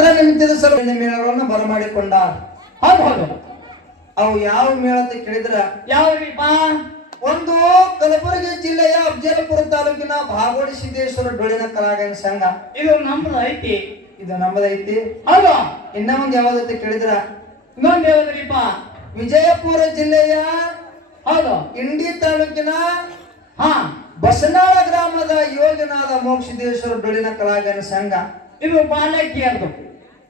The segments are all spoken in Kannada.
ಜಾತ್ರಾ ನಿಮಿತ್ತದ ಸಲುವಾಗಿ ಮೇಳಗಳನ್ನು ಬರಮಾಡಿಕೊಂಡ ಹೌದು ಹೌದು. ಅವು ಯಾವ ಮೇಳ ಅಂತ ಕೇಳಿದ್ರ ಯಾವ್ರಿಪ್ಪ ಒಂದು ಕಲಬುರಗಿ ಜಿಲ್ಲೆಯ ಅಫಜಲಪುರ ತಾಲೂಕಿನ ಭಾಗೋಡಿ ಸಿದ್ದೇಶ್ವರ ಡೊಳಿನ ಕಲಾಗಾಯನ ಸಂಘ. ಇದು ನಮ್ದು ಐತಿ. ಇದು ನಮ್ಮದೈತಿ ಹೌದು. ಇನ್ನ ಒಂದು ಯಾವ್ದೈತಿ ಕೇಳಿದ್ರ? ಇನ್ನೊಂದು ಯಾವ್ದ್ರಿಪ್ಪ ವಿಜಯಪುರ ಜಿಲ್ಲೆಯ ಹೌದು. ಇಂಡಿ ತಾಲೂಕಿನ ಹಾ. ಬಸನಾಳ ಗ್ರಾಮದ ಯೋಜನಾದ ಮೋಕ್ಷಿದೇಶ್ವರ ಡೊಳ್ಳಿನ ಕಲಾಗಾಯನ ಸಂಘ. ಇದು ಬಾಲಕಿಯರ್ದು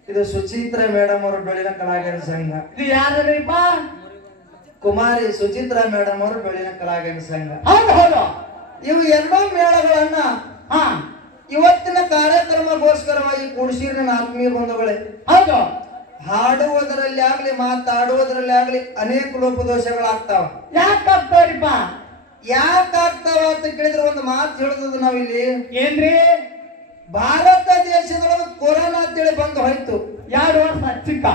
ಇದು ಸುಚಿತ್ರ ಮೇಡಮ್ ಅವರು ಬೆಳಿನ ಕಲಾಗಾಯನ ಸಂಘ. ಇದು ಯಾರ್ದ್ರಿಪ್ಪ? ಕುಮಾರಿ ಸುಚಿತ್ರ ಮೇಡಮ್ ಅವರು ಬೆಳಿನ ಕಲಾಗಾಯನ ಸಂಘ. ಹೌದು ಹೌದು. ಇವು ಎರಡೂ ಮೇಳಗಳನ್ನ ಹಾ. ಇವತ್ತಿನ ಕಾರ್ಯಕ್ರಮಗೋಸ್ಕರವಾಗಿ ಕೂಡಿಸಿರಿ ನನ್ನ ಆತ್ಮೀಯ ಬಂಧುಗಳೇ. ಹೌದು. ಹಾಡುವುದರಲ್ಲಿ ಆಗ್ಲಿ ಮಾತಾಡುವುದರಲ್ಲಿ ಆಗ್ಲಿ ಅನೇಕ ಲೋಪದೋಷಗಳಾಗ್ತಾವ. ಯಾಕಾಗ್ತಾವ್ರಿಪ್ಪ? ಯಾಕಾಗ್ತಾವ ಅಂತ ಕೇಳಿದ್ರೆ ಒಂದು ಮಾತು ಹೇಳ್ತದ ನಾವಿಲ್ಲಿ. ಏನ್ರಿ? ಭಾರತ ದೇಶದೊಳಗೆ ಕೊರೋನಾ ಅಂತೇಳಿ ಬಂದು ಹೋಯ್ತು. ಯಾರು ವರ್ಷ ಚಿಕ್ಕ.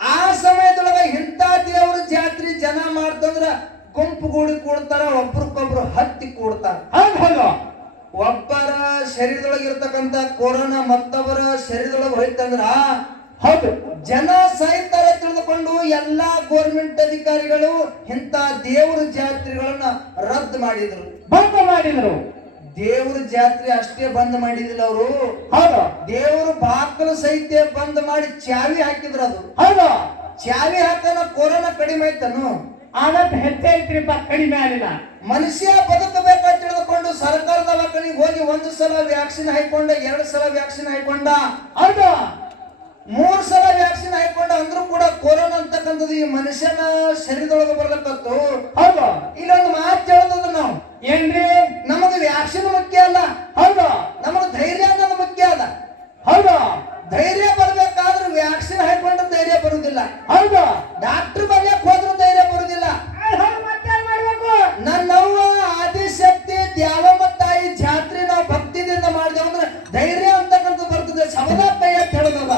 ಆ ಸಮಯದೊಳಗೆ ಇಂಥ ದೇವ್ರ ಜಾತ್ರೆ ಜನ ಮಾಡ್ತಂದ್ರ ಗುಂಪು ಗೂಡಿ ಕೂಡ್ತಾರ ಒಬ್ರಿಗೊಬ್ರು ಹತ್ತಿ ಕೂಡ್ತಾರ. ಒಬ್ಬರ ಶರೀರದೊಳಗೆ ಇರ್ತಕ್ಕಂಥ ಕೊರೋನಾ ಮತ್ತೊಬ್ಬರ ಶರೀರದೊಳಗೆ ಹೋಯ್ತಂದ್ರ ಹೌದು. ಜನ ಸಾಯ್ತಾರೆ ತಿಳಿದುಕೊಂಡು ಎಲ್ಲಾ ಗೋರ್ಮೆಂಟ್ ಅಧಿಕಾರಿಗಳು ಇಂಥ ದೇವರ ಜಾತ್ರೆಗಳನ್ನ ರದ್ದು ಮಾಡಿದ್ರು. ಬಂದ್ ಮಾಡಿದ್ರು. ದೇವರ ಜಾತ್ರೆ ಅಷ್ಟೇ ಬಂದ್ ಮಾಡಿದಿಲ್ಲ ಅವರು. ಹೌದು. ದೇವರು ಬಾಕಲು ಸಹಿತ ಬಂದ್ ಮಾಡಿ ಚಾವಿ ಹಾಕಿದ್ರು ಅದು. ಹೌದು. ಚಾವಿ ಹಾಕನ ಕೊರೋನಾ ಕಡಿಮೆ ಆಯ್ತನು. ಆನಂದ್ ಹೆಚ್ಚಾಯ್ತ್ರಿಪ್ಪ ಕಡಿಮೆ ಆಗಿಲ್ಲ. ಮನುಷ್ಯ ಬದುಕಬೇಕಂತ ತಿಳಿದುಕೊಂಡು ಸರ್ಕಾರದ ಮಕ್ಕಳಿಗೆ ಹೋಗಿ ಒಂದು ಸಲ ವ್ಯಾಕ್ಸಿನ್ ಹಾಕೊಂಡ ಎರಡು ಸಲ ವ್ಯಾಕ್ಸಿನ್ ಹಾಕೊಂಡ ಹೌದು. ಮೂರ್ ಸಲ ವ್ಯಾಕ್ಸಿನ್ ಹಾಕೊಂಡ ಅಂದ್ರೂ ಕೂಡ ಕೊರೋನಾ ಅಂತಕ್ಕಂಥದ್ದು ಈ ಮನುಷ್ಯನ ಶರೀರದೊಳಗೆ ಬರ್ಲಕ್ಕತ್ತು ಹೌದು. ಇಲ್ಲೊಂದು ಮಾತು ಹೇಳ್ತದ ನಾವು. ಏನ್ರಿ? ನಮಗೆ ವ್ಯಾಕ್ಸಿನ್ ಮುಖ್ಯ ಅಲ್ಲ. ಹೌದು. ನಮಗೆ ಧೈರ್ಯ ಅನ್ನೋದು ಮುಖ್ಯ ಅದ ಹೌದು. ಧೈರ್ಯ ಬರ್ಬೇಕಾದ್ರೆ ವ್ಯಾಕ್ಸಿನ್ ಹಾಕೊಂಡ್ರೆ ಧೈರ್ಯ ಬರುವುದಿಲ್ಲ. ಹೌದು. ಡಾಕ್ಟರ್ ಬರ್ಲಿಕ್ಕೆ ಹೋದ್ರು ಧೈರ್ಯ ಬರುವುದಿಲ್ಲ. ನನ್ನ ಮಾಡ್ಬೇಕು? ನನ್ನವ್ವ ಆದಿಶಕ್ತಿ ದ್ಯಾವಮ್ಮ ತಾಯಿ ಜಾತ್ರೆ ನಾವು ಭಕ್ತಿದಿಂದ ಮಾಡಿದೆವು ಅಂದ್ರೆ ಧೈರ್ಯ ಅಂತಕ್ಕಂಥ ಬರ್ತದೆ. ಸಮದಪ್ಪಯ್ಯ ಕೈ ಅಂತ ಹೇಳೋದಲ್ಲ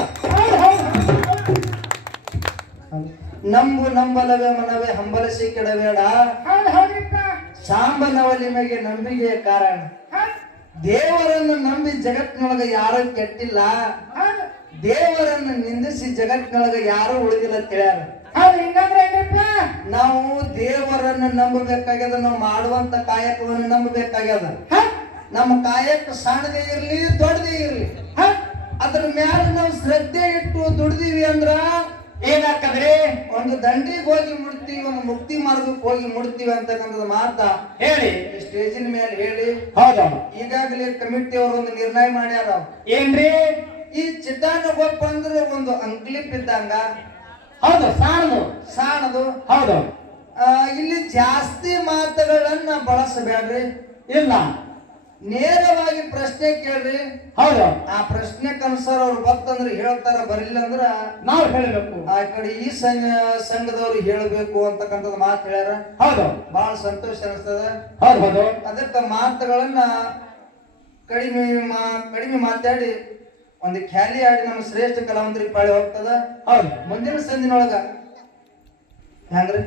ನಂಬು ನಂಬಲವೇ ಮನವೇ ಹಂಬಲಿಸಿ ಕೆಡಬೇಡ. ಹೌದು ನಿಮಗೆ ನಂಬಿಕೆಯ ಕಾರಣ. ದೇವರನ್ನು ನಂಬಿ ಜಗತ್ತಿನೊಳಗೆ ಯಾರು ಕೆಟ್ಟಿಲ್ಲ. ದೇವರನ್ನು ನಿಂದಿಸಿ ಜಗತ್ತಿನೊಳಗೆ ಯಾರು ಉಳಿದಿಲ್ಲ ಏನ್ರಿಪ್ಪ ನಾವು ದೇವರನ್ನು ನಂಬಬೇಕಾಗ್ಯದ ನಾವು ಮಾಡುವಂತ ಕಾಯಕವನ್ನು ನಂಬಬೇಕಾಗ್ಯದ. ನಮ್ಮ ಕಾಯಕ ಸಣ್ಣದೇ ಇರ್ಲಿ ದೊಡ್ಡದೇ ಇರ್ಲಿ. ಅದ್ರ ಮ್ಯಾಲ ನಾವು ಶ್ರದ್ಧೆ ಇಟ್ಟು ದುಡ್ದೀವಿ ಅಂದ್ರ ಏನಾಕದ್ರಿ ಒಂದು ದಂಡಿಗೆ ಹೋಗಿ ಮುಡ್ತೀವಿ ಒಂದು ಮುಕ್ತಿ ಮಾರ್ಗಕ್ಕೆ ಹೋಗಿ ಮುಡ್ತೀವಿ ಅಂತಕ್ಕಂಥದ್ದು ಮಾತ ಹೇಳಿ. ಈ ಸ್ಟೇಜಿನ ಮೇಲೆ ಹೇಳಿ. ಹೌದು. ಈಗಾಗಲೇ ಕಮಿಟಿ ಅವರು ಒಂದು ನಿರ್ಣಯ ಮಾಡ್ಯಾರ. ಏನ್ರಿ? ಈ ಚಿಟ್ಟಾಣ ಗೊಪ್ಪ ಅಂದ್ರೆ ಒಂದು ಅಂಕ್ಲಿಪ್ ಇದ್ದಂಗ. ಹೌದು ಸಾಣದು. ಸಾಣದು. ಹೌದು. ಇಲ್ಲಿ ಜಾಸ್ತಿ ಮಾತುಗಳನ್ನ ಬಳಸಬೇಡ್ರಿ. ಇಲ್ಲ. ನೇರವಾಗಿ ಪ್ರಶ್ನೆ ಕೇಳ್ರಿ. ಹೌದು. ಆ ಪ್ರಶ್ನೆ ಅನುಸಾರ ಅವ್ರು ಬತ್ತಂದ್ರೆ ಹೇಳ್ತಾರ ಬರಲಿಲ್ಲ ಅಂದ್ರ ನಾವು ಹೇಳಬೇಕು. ಆ ಕಡೆ ಈ ಸಂಘ ಸಂಘದವ್ರು ಹೇಳಬೇಕು ಅಂತಕ್ಕಂಥದ್ದು ಮಾತು ಹೇಳ್ಯಾರ. ಹೌದು. ಬಹಳ ಸಂತೋಷ ಅನಿಸ್ತದ. ಹೌದು ಹೌದು. ಅದಕ್ಕೆ ಮಾತುಗಳನ್ನ ಕಡಿಮೆ ಮಾ ಕಡಿಮೆ ಮಾತಾಡಿ ಒಂದು ಖ್ಯಾಲಿ ಆಡಿ ನಮ್ಮ ಶ್ರೇಷ್ಠ ಕಲಾವಂತರಿಗೆ ಪಾಳಿ ಹೋಗ್ತದ. ಹೌದು. ಮುಂದಿನ ಸಂದಿನೊಳಗ. ಹೆಂಗ್ರಿ?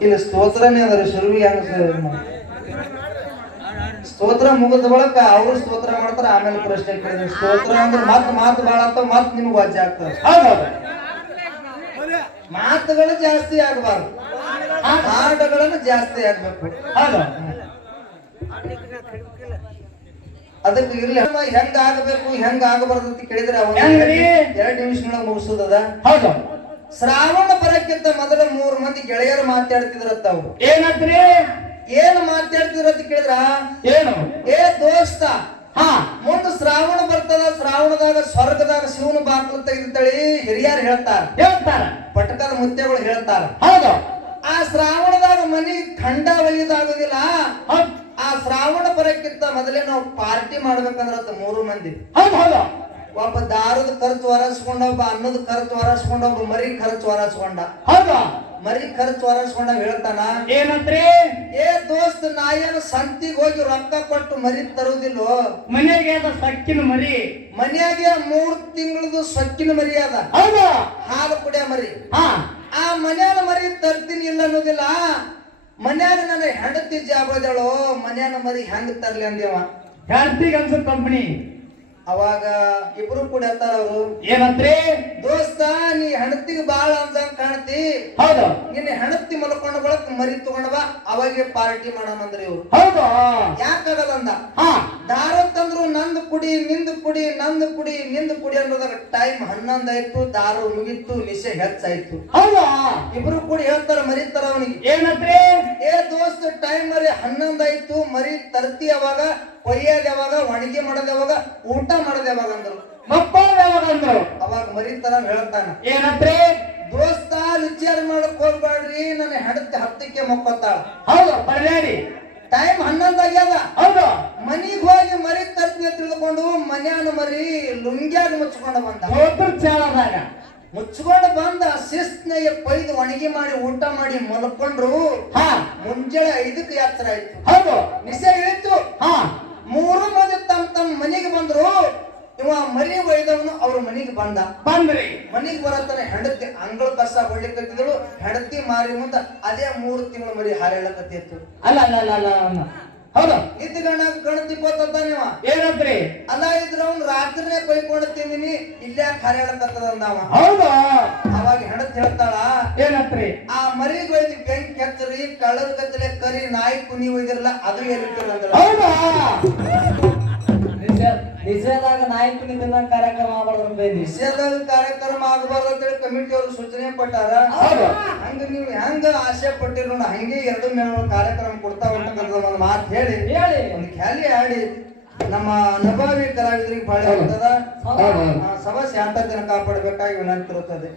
ಇಲ್ಲ ಸ್ತೋತ್ರನೇ ಅದರ ಶುರುವಿಗೆ ಹೆಂಗ ಸ್ತೋತ್ರ ಮುಗಿದ ಬಳಿಕ ಅವರು ಸ್ತೋತ್ರ ಮಾಡ್ತಾರೆ ಆಮೇಲೆ ಪ್ರಶ್ನೆ ಕೇಳಿದ್ರೆ. ಸ್ತೋತ್ರ ಅಂದ್ರೆ ಮತ್ ಮಾತು ಭಾಳ ಅಂತ ಮತ್ ನಿಮ್ಗೆ ವಾಜ್ಯ ಆಗ್ತದೆ ಮಾತುಗಳು ಜಾಸ್ತಿ ಆಗಬಾರ್ದು. ಹಾಡುಗಳನ್ನು ಜಾಸ್ತಿ ಆಗ್ಬೇಕು. ಹೌದು. ಅದಕ್ಕೆ ಇರ್ಲಿ. ಹೆಂಗ ಆಗಬೇಕು ಹೆಂಗ ಆಗಬಾರ್ದು ಅಂತ ಕೇಳಿದ್ರೆ ಅವ್ರು? ಎರಡು ನಿಮಿಷಗಳ ಮುಗಿಸೋದದ ಹೌದು. ಶ್ರಾವಣ ಬರಕ್ಕಿಂತ ಮೊದಲ ಮೂರು ಮಂದಿ ಗೆಳೆಯರು ಮಾತಾಡ್ತಿದ್ರತ್ತ ಅವ್ರು. ಏನಂತ್ರಿ? ಏನು ಮಾತಾಡ್ತಿರೋದು ಅಂತ ಕೇಳಿದ್ರ? ಏನು? ಏ ದೋಸ್ತ ಹಾ. ಮುಂದ ಶ್ರಾವಣ ಬರ್ತದ ಶ್ರಾವಣದಾಗ ಸ್ವರ್ಗದಾಗ ಶಿವನ ಬಾಕಲು ತೆಗೆದಿದ್ದಳಿ ಹಿರಿಯರು ಹೇಳ್ತಾರ. ಹೇಳ್ತಾರ. ಪಟಕದ ಮುದ್ದೆಗಳು ಹೇಳ್ತಾರ. ಹೌದು. ಆ ಶ್ರಾವಣದಾಗ ಮನಿ ಖಂಡ ಒಯ್ಯೋದಾಗೋದಿಲ್ಲ. ಆ ಶ್ರಾವಣ ಬರಕ್ಕಿಂತ ಮೊದಲೇ ನಾವು ಪಾರ್ಟಿ ಮಾಡ್ಬೇಕಂದ್ರ ಮೂರು ಮಂದಿ. ಹೌದು ಹೌದು. ಒಬ್ಬ ದಾರದ ಖರ್ಚು ಹೊರಸ್ಕೊಂಡ ಒಬ್ಬ ಅನ್ನದ ಖರ್ಚು ಹೊರಸ್ಕೊಂಡ ಒಬ್ಬ ಮರಿ ಖರ್ಚು ಹೊರಸ್ಕೊಂಡ ಹೌದಾ? ಮರಿ ಖರ್ಚು ಹೊರಸ್ಕೊಂಡ ಹೇಳ್ತಾನ ಏನಂತ್ರಿ? ಏ ದೋಸ್ತ ನಾ ಏನು ಸಂತಿಗೆ ಹೋಗಿ ರೊಕ್ಕ ಕೊಟ್ಟು ಮರಿ ತರುವುದಿಲ್ಲೋ ಮನೆಗೆ ಅದ ಸಕ್ಕಿನ ಮರಿ. ಮನೆಯಾಗೆ ಮೂರ್ ತಿಂಗಳದು ಸಕ್ಕಿನ ಮರಿ ಅದ. ಹೌದಾ? ಹಾಲು ಕುಡಿಯ ಮರಿ. ಹಾ. ಆ ಮನೆಯಲ್ಲಿ ಮರಿ ತರ್ತೀನಿ ಇಲ್ಲ ಅನ್ನೋದಿಲ್ಲ. ಮನ್ಯಾಗ ನನ್ನ ಹೆಂಡತಿ ಜಾಬದಳು ಮನ್ಯಾನ ಮರಿ ಹೆಂಗ್ ತರ್ಲಿ ಅಂದೇವ ಹೆಂಡತಿಗೆ ಅನ್ಸೋ ಕಂಪನಿ. ಅವಾಗ ಇಬ್ರು ಕೂಡ ಹೇಳ್ತಾರ ಅವರು ಏನಂತ್ರಿ? ದೋಸ್ತ ನೀ ಹೆಣತಿಗೆ ಬಾಳ ಅಂತ ಕಾಣ್ತಿ. ಹೌದು. ನಿನ್ನೆ ಹೆಣತಿ ಮಲ್ಕೊಂಡ ಬಳಕ ಮರಿ ತಗೊಂಡವ ಅವಾಗೆ ಪಾರ್ಟಿ ಮಾಡೋಣಂದ್ರಿ ಇವ್ರು. ಹೌದು. ಯಾಕಾಗಲ್ಲ ಅಂದ? ಹಾ. ದಾರ ತಂದ್ರು ನಂದು ಕುಡಿ ನಿಂದ ಕುಡಿ ನಂದ್ ಕುಡಿ ನಿಂದ ಕುಡಿ ಅನ್ನೋದ್ರ ಟೈಮ್ ಹನ್ನೊಂದ್ ಆಯ್ತು ದಾರು ಮುಗಿತು ನಿಶೆ ಹೆಚ್ಚಾಯ್ತು. ಹೌದು? ಇಬ್ರು ಕೂಡಿ ಹೇಳ್ತಾರ ಮರಿತಾರ ಅವನಿಗೆ. ಏನಂದ್ರೆ ಏ ದೋಸ್ತ ಟೈಮ್ ಮರಿ ಹನ್ನೊಂದ್ ಆಯ್ತು ಮರಿ ತರ್ತಿ ಅವಾಗ ಕೊಯ್ಯೋದ್ ಯಾವಾಗ ಒಣಗಿ ಮಾಡೋದ್ ಯಾವಾಗ ಊಟ ಮಾಡೋದ್ ಯಾವಾಗ ಅಂದ್ರು. ಮಕ್ಕಳು ಯಾವಾಗ ಅಂದ್ರು? ಅವಾಗ ಮರಿತಾರ ಹೇಳ್ತಾನ. ಏನಂದ್ರೆ ದೋಸ್ತ ವಿಚಾರ ಮಾಡಕ್ ಹೋಗ್ಬೇಡ್ರಿ ನನ್ನ ಹೆಂಡತಿ ಹತ್ತಕ್ಕೆ ಮಕ್ಕೊತ್ತಾಳ. ಹೌದು? ಬರಬೇಡಿ ಟೈಮ್ ಹನ್ನೊಂದು ಆಗ್ಯದ. ಹೌದು. ಮನಿಗ್ ಹೋಗಿ ಮರಿ ತರ್ತೀನಿ ತಿಳ್ಕೊಂಡು ಮನ್ಯಾನ ಮರಿ ಲುಂಗ್ಯಾಗ ಮುಚ್ಕೊಂಡು ಬಂದ. ಚಾಳದಾಗ. ಮುಚ್ಕೊಂಡು ಬಂದ ಶಿಸ್ತ್ನಾಗೆ ಪೈದು ಒಣಗಿ ಮಾಡಿ ಊಟ ಮಾಡಿ ಮಲ್ಕೊಂಡ್ರು ಹಾ. ಮುಂಜಾನೆ ಐದಕ್ಕೆ ಯಾತ್ರ ಆಯ್ತು. ಹೌದು. ನಿಸೆ ಇಳಿತು. ಹಾ. ಮೂರು ಮಂದಿ ತಮ್ಮ ತಮ್ಮ ಮನೆಗೆ ಬಂದ್ರು ಇವ ಮರಿ ಒಯ್ದವನು ಅವ್ರ ಮನೆಗೆ ಬಂದ. ಬಂದ್ರಿ. ಮನೆಗೆ ಬರತ್ತಾನೆ ಹೆಂಡತಿ ಅಂಗಳ ಕಸ ಹೊಡ್ಲಿಕ್ಕತ್ತಿದಳು ಹೆಂಡತಿ ಮಾರಿ ಮುಂದ ಅದೇ ಮೂರು ತಿಂಗಳು ಮರಿ ಹಾರೇಳಕತ್ತಿತ್ತು ಅಲ್ಲ ಅಲ್ಲ ಅಲ್ಲ ಅಲ್ಲ. ಹೌದು. ಇದ್ ಗಣ ಗಣತಿ ಗೊತ್ತಾನಿವ ಏನಂತ್ರಿ ಅಲ್ಲ ಇದ್ರ ಅವ್ನು ರಾತ್ರಿನೇ ಕೊಯ್ಕೊಂಡು ತಿಂದಿನಿ ಇಲ್ಲೇ ಹಾರೇಳಕತ್ತದ ಅಂದವ? ಹೌದು. ಅವಾಗ ಹೆಂಡತಿ ಹೇಳ್ತಾಳ ಏನಂತ್ರಿ ಆ ಮರಿ ಒಯ್ದು ಬೆಂಕಿ ಹಚ್ಚರಿ ಕಳದ ಕತ್ತಲೆ ಕರಿ ನಾಯಿ ಕುನಿ ಒಯ್ದಿರಲ್ಲ ಅದು ಏರಿಟ್ಟಿಲ್ಲ ಹೌದಾ? ನಿಜದಾಗ ನಾಯಕನ ದಿನ ಕಾರ್ಯಕ್ರಮ ಆಗಬಾರ್ದು ನಿಷೇಧದ ಕಾರ್ಯಕ್ರಮ ಆಗಬಾರ್ದು ಅಂತೇಳಿ ಕಮಿಟಿ ಅವರು ಸೂಚನೆ ಪಟ್ಟಾರ? ಹಂಗ ನೀವು ಹೆಂಗ ಆಸೆ ಪಟ್ಟಿರೋ ಹಂಗೆ ಎರಡು ಮೇಳ ಕಾರ್ಯಕ್ರಮ ಕೊಡ್ತಾವ ಅಂತಕ್ಕಂಥ ಒಂದು ಮಾತು ಹೇಳಿ. ಹೇಳಿ. ಒಂದು ಖ್ಯಾಲಿ ಆಡಿ ನಮ್ಮ ಅನುಭವಿ ಕಲಾವಿದರಿಗೆ ಬಹಳ ಇರ್ತದ. ಸಭಾ ಶಾಂತತೆಯನ್ನು ಕಾಪಾಡಬೇಕಾಗಿ ವಿನಂತಿರುತ್ತದೆ